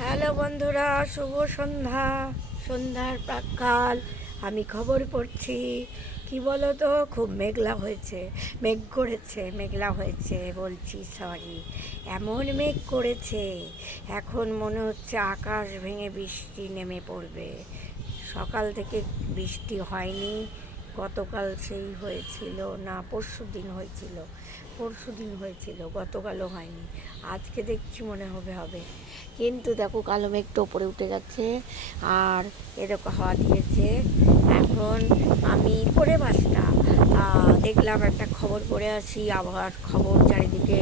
Hello বন্ধুরা, শুভ সন্ধ্যা। সন্ধ্যার প্রাককাল, আমি খবর পড়ছি। কি বলো তো খুব মেঘলা হয়েছে, মেঘ করেছে, মেঘলা হয়েছে বলছি সরি এমন মেঘ করেছে, এখন মনে হচ্ছে আকাশ ভেঙে বৃষ্টি নেমে পড়বে। সকাল থেকে বৃষ্টি হয়নি গতকাল সেই হয়েছিল না, পরশু দিন হয়েছিল, পরশু দিন হয়েছিল, গতকালও হয়নি। আজকে দেখছি মনে হবে হবে। কিন্তু দেখো, কালো মেঘটা ওপরে উঠে গেছে আর এরকম হাওয়া দিয়েছে। এখন আমি পরে বাসটা দেখলাম একটা খবর পড়ে আসি, আবহাওয়ার খবর চারিদিকে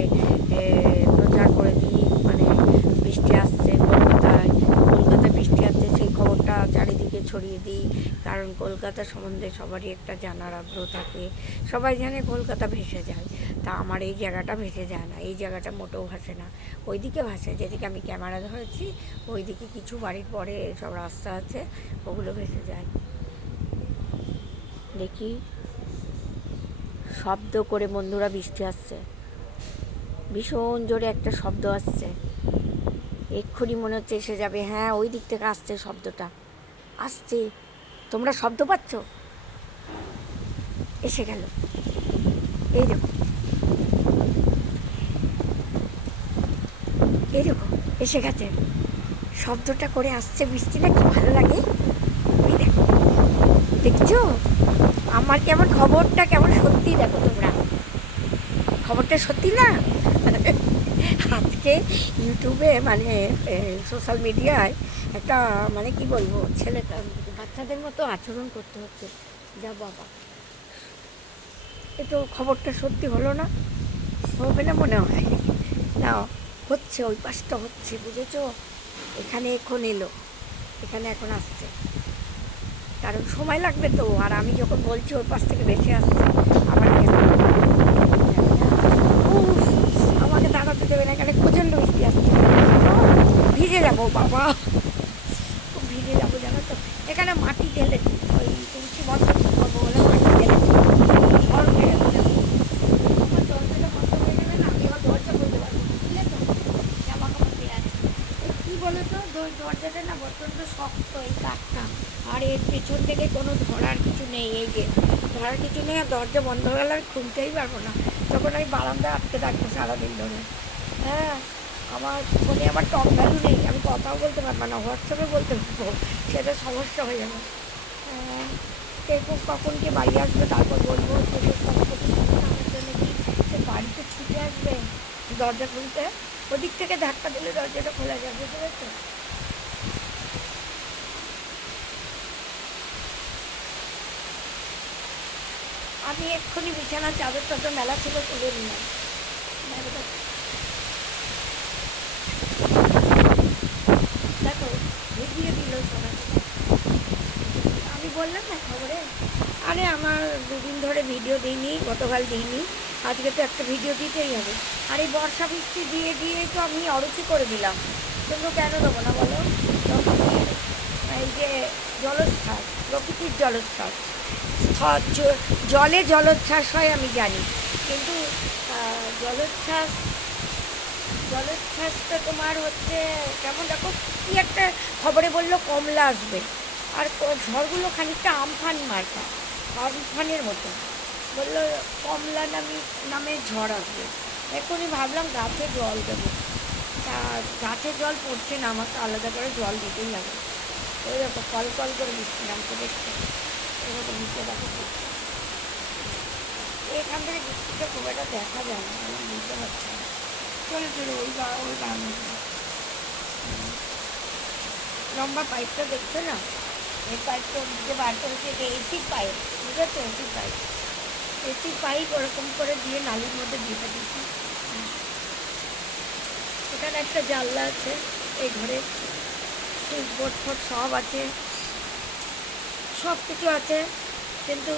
প্রচার করে দিই মানে বৃষ্টি আসছে কলকাতায় কলকাতায় বৃষ্টি আসছে সেই খবরটা চারিদিকে ছড়িয়ে দিই। কারণ কলকাতা সম্বন্ধে সবারই একটা জানার আগ্রহ থাকে। সবাই জানে কলকাতা ভেসে যায়। তা আমার এই জায়গাটা ভেসে যায় না। এই জায়গাটা মোটেও ভাসে না। ওইদিকে ভাসে। যেদিকে আমি ক্যামেরা ধরেছি, ওইদিকে কিছু বাড়ির পরে সব রাস্তা আছে, ওগুলো ভেসে যায়। দেখি। শব্দ করে বন্ধুরা বৃষ্টি আসছে। ভীষণ জোরে একটা শব্দ আসছে। এক্ষুনি মনে হচ্ছে এসে যাবে। হ্যাঁ ওই দিক থেকে আসছে শব্দটা। আসছে। তোমরা শব্দ পাচ্ছ? এসে গেল। এই দেখো। এই দেখো, এসে গেছে। শব্দটা করে আসছে বৃষ্টি, না কি ভালো লাগে? এই দেখো। দেখছ? আমার কেমন খবরটা কেমন সত্যি দেখো তোমরা। খবরটা সত্যি না? আজকে ইউটিউবে মানে সোশ্যাল মিডিয়ায় একটা মানে কি বলব, ছেলেটা, বাচ্চাদের মতো আচরণ করতে হচ্ছে। যা বাবা। এ তো খবরটা সত্যি হলো না। হবে না মনে হয়। না হচ্ছে, ওই পাশটা হচ্ছে, বুঝেছ? এখানে এখন এলো। এখানে এখন আসছে। কারণ সময় লাগবে তো, আর আমি যখন বলছি ওই পাশ থেকে বেঁচে আসছে, আমার আমাকে দাঁড়াতে দেবে না, এখানে প্রচণ্ড বৃষ্টি আসছে। ভিজে যাব, বাবা। খুব ভিজে যাব, জানো তো? এখানে মাটি ঢেলেছি ওই তুলসী বন্ধ করব বলে? মাটি ঢেলেছি দরজাটা বন্ধ হয়ে যাবে না, আমি আবার দরজা খুলতে পারব বুঝলে তো? জামা কাপড় দিয়ে আছে কী বলো তো? দরজাটা না প্রচণ্ড শক্ত, এই কাঠটা। আর এর পেছন থেকে কোনো ধরার কিছু নেই, এই যে ধরার কিছু নেই, আর দরজা বন্ধ হয়ে গেলে আমি খুলতেই পারব না। তখন আমি বারান্দায় আটকে থাকব সারাদিন ধরে। হ্যাঁ। আমার ফোনে আমার টক ভ্যালু নেই, আমি কথাও বলতে পারব না হোয়াটসঅ্যাপে বলতে পারব, সেটা সমস্যা হয়ে যাবে। হ্যাঁ কে কো- কখন কে বাড়ি আসবে তারপর বলব কিছু আমার জন্য কি সে বাড়িতে ছুটে আসবে দরজা খুলতে? ওদিক থেকে ধাক্কা দিলে দরজাটা খোলা যাবে বুঝতে পারছ আমি এক্ষুনি বিছানা চাদর টাদর মেলা ছিল তুলে নিলাম দেখো ভিজিয়ে দিল সবাই আমি বললাম না খবরে? আরে আমার দুদিন ধরে ভিডিও দিইনি, গতকাল দিইনি। আজকে তো একটা ভিডিও দিতেই হবে। আর এই বর্ষা বৃষ্টি দিয়ে দিয়ে তো আমি অরুচি করে দিলাম। কিন্তু কেন দেবো না বলো? এই যে জলোচ্ছ্বাস, প্রকৃতির জলোচ্ছ্বাস। জলে জলোচ্ছ্বাস হয় আমি জানি। কিন্তু জলোচ্ছ্বাস, জলোচ্ছ্বাসটা তোমার হচ্ছে কেমন? দেখো, কি একটা খবরে বলল, কমলা আসবে। আর ঝড়গুলো খানিকটা আমফান মার্কা আমফানের মতো বলল, কমলা নামি নামে ঝড় আসবে এখনই ভাবলাম গাছে জল দেবো তা গাছে জল পড়ছে না, আমাকে আলাদা করে জল দিতেই লাগে ওই দেখো, কল কল করে বৃষ্টি নামতে দেখতে এরকম নিচে দেখো। এখান থেকে বৃষ্টিটা খুব একটা দেখা যায় না, আমি বুঝতে পারছি না চলে চলে, ওই বা ওই। হুম। লম্বা পাইপটা দেখছ না এই পাইপটা যে বার করেছে এটা এসি পাইপ বুঝেছ? এসি পাইপ এসি পাইপ ওরকম করে দিয়ে নালির মধ্যে দিয়েছি হুম। এখানে একটা জানলা আছে, এই ঘরে। বোর্ড ফোর্ড সব আছে। সব কিছু আছে, কিন্তু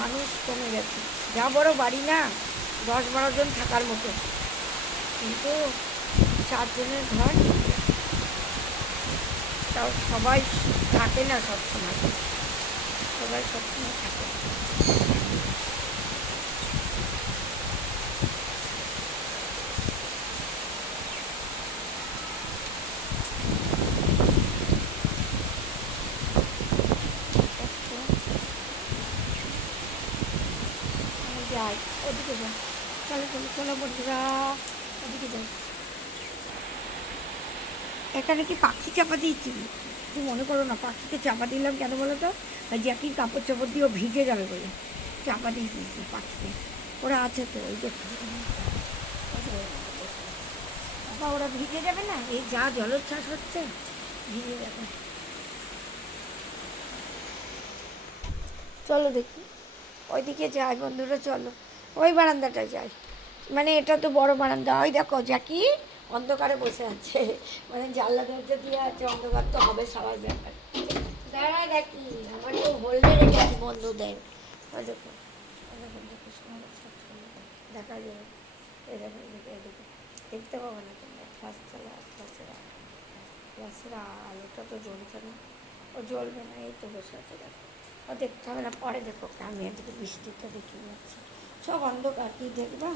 মানুষ কমে গেছে। যা বড় বাড়ি না, দশ বারো জন থাকার মতো। কিন্তু চারজনের ঘর। তাও সবাই থাকে না সবসময়। সবাই সবসময় থাকে। ওদিকে যাই চলো চলো চলো, বন্ধুরা, ওদিকে যাই এখানে কি পাখি চাপা দিয়েছি? তুমি মনে করো না, পাখিকে চাপা দিলাম কেন বলো তো? জ্যাকির কাপড় চাপড় দিয়ে ও ভিজে যাবে বলে। চাপা দিয়ে দিয়েছি পাখিকে। ওরা আছে তো, ওই বাবা, ওরা ভিজে যাবে না? এই যা জলোচ্ছ্বাস হচ্ছে, ভিজে যাবে। চলো দেখি। ওইদিকে যাই বন্ধুরা, চলো। ওই বারান্দাটায় যাই। মানে এটা তো বড় বারান্দা। ওই দেখো, জ্যাকি। অন্ধকারে বসে আছে। মানে জানলা দরজা দিয়ে আছে অন্ধকার তো হবে সবার ব্যাপার। দাঁড়ায় দেখি আমার তো হোল্ডে রেখে আছে বন্ধু দেয় ওই দেখো দেখো, যাবে এদিকে দেখতে পাবো না তোমরা ফ্লাশ চালা ফ্লাশের ফ্লাশের আলোটা তো জ্বলছে না। ও জ্বলবে না এই তো বসে আছে দেখো। ও দেখতে হবে না পরে দেখো আমি এদিকে বৃষ্টিটা দেখে যাচ্ছি। সব অন্ধকার কি দেখবা?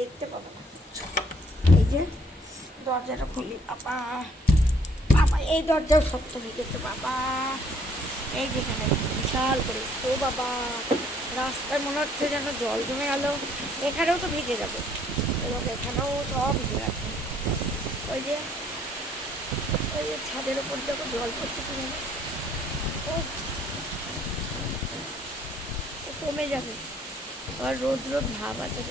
দেখতে পাবো না। এই যে দরজাটা খুলি, বাবা। বাবা, এই দরজাও শক্ত হয়ে গেছে বাবা। এই যেখানে বিশাল করে, ও বাবা, রাস্তায় মনে হচ্ছে যেন জল জমে গেল। এখানেও তো ভিজে যাবে। এবং এখানেও সব ভিজে গেছে ওই যে ওই যে ছাদের ওপর দেখো জল পড়ছে কি জানো? ও কমে যাবে। আর রোদ রোদ ভাব আছে।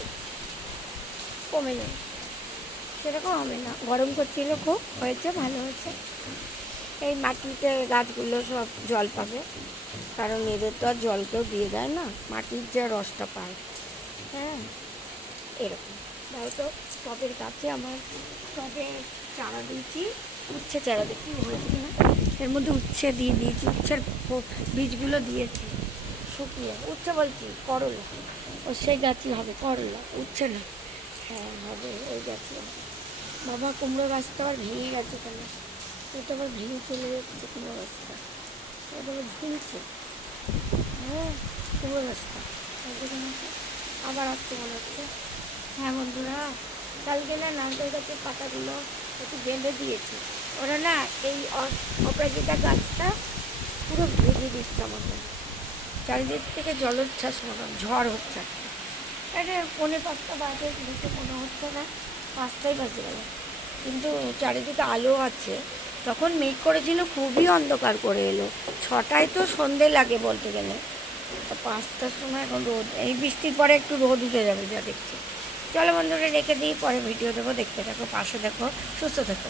কমে যাবে। সেরকম হবে না। গরম করছিল খুব, হয়েছে, ভালো হয়েছে। এই মাটিতে গাছগুলো সব জল পাবে। কারণ এদের তো আর জল কেউ দিয়ে দেয় না। মাটির যে রসটা পায়। হ্যাঁ এরকম। তাই তো, টবের গাছে আমার টবে চারা দিয়েছি। উচ্ছে চারা দেখি হয়েছে না এর মধ্যে উচ্ছে দিয়ে দিয়েছি। উচ্ছের বীজগুলো দিয়েছি। শুকিয়ে, উচ্ছে বলছি করলা। ও সেই গাছই হবে করলা উচ্ছে না হ্যাঁ হবে ওই হবে বাবা, কুমড়ো গাছটা আবার ভেঙে গেছে কেন ওটা আবার ভেঙে চলে যাচ্ছে কুমড়ো গাছটা। ওটা আবার ঝুলছে। হ্যাঁ কুমড়ো গাছটা। আবার আসছে মনে হচ্ছে। হ্যাঁ বন্ধুরা, কালকে না নারকেল গাছের পাতাগুলো একটু বেঁধে দিয়েছে। ওরা না এই অপরাজিতা গাছটা পুরো ভেঙে দিচ্ছে আমাদের চারিদিক থেকে জলোচ্ছ্বাস মতন ঝড় হচ্ছে। আরে পৌনে পাঁচটা বাজে দেখে মনে হচ্ছে না। পাঁচটাই বাজে গেল। কিন্তু চারিদিকে আলো আছে। তখন মেঘ করেছিল, খুবই অন্ধকার করে এলো। ছটায় তো সন্ধে লাগে বলতে গেলে। পাঁচটার সময় এখন রোদ, এই বৃষ্টির পরে একটু রোদ উঠে যাবে, যা দেখছি। চলো বন্ধুরা, রেখে দিই, পরে ভিডিও দেবো। দেখতে থাকো, পাশে দেখো, সুস্থ থেকো।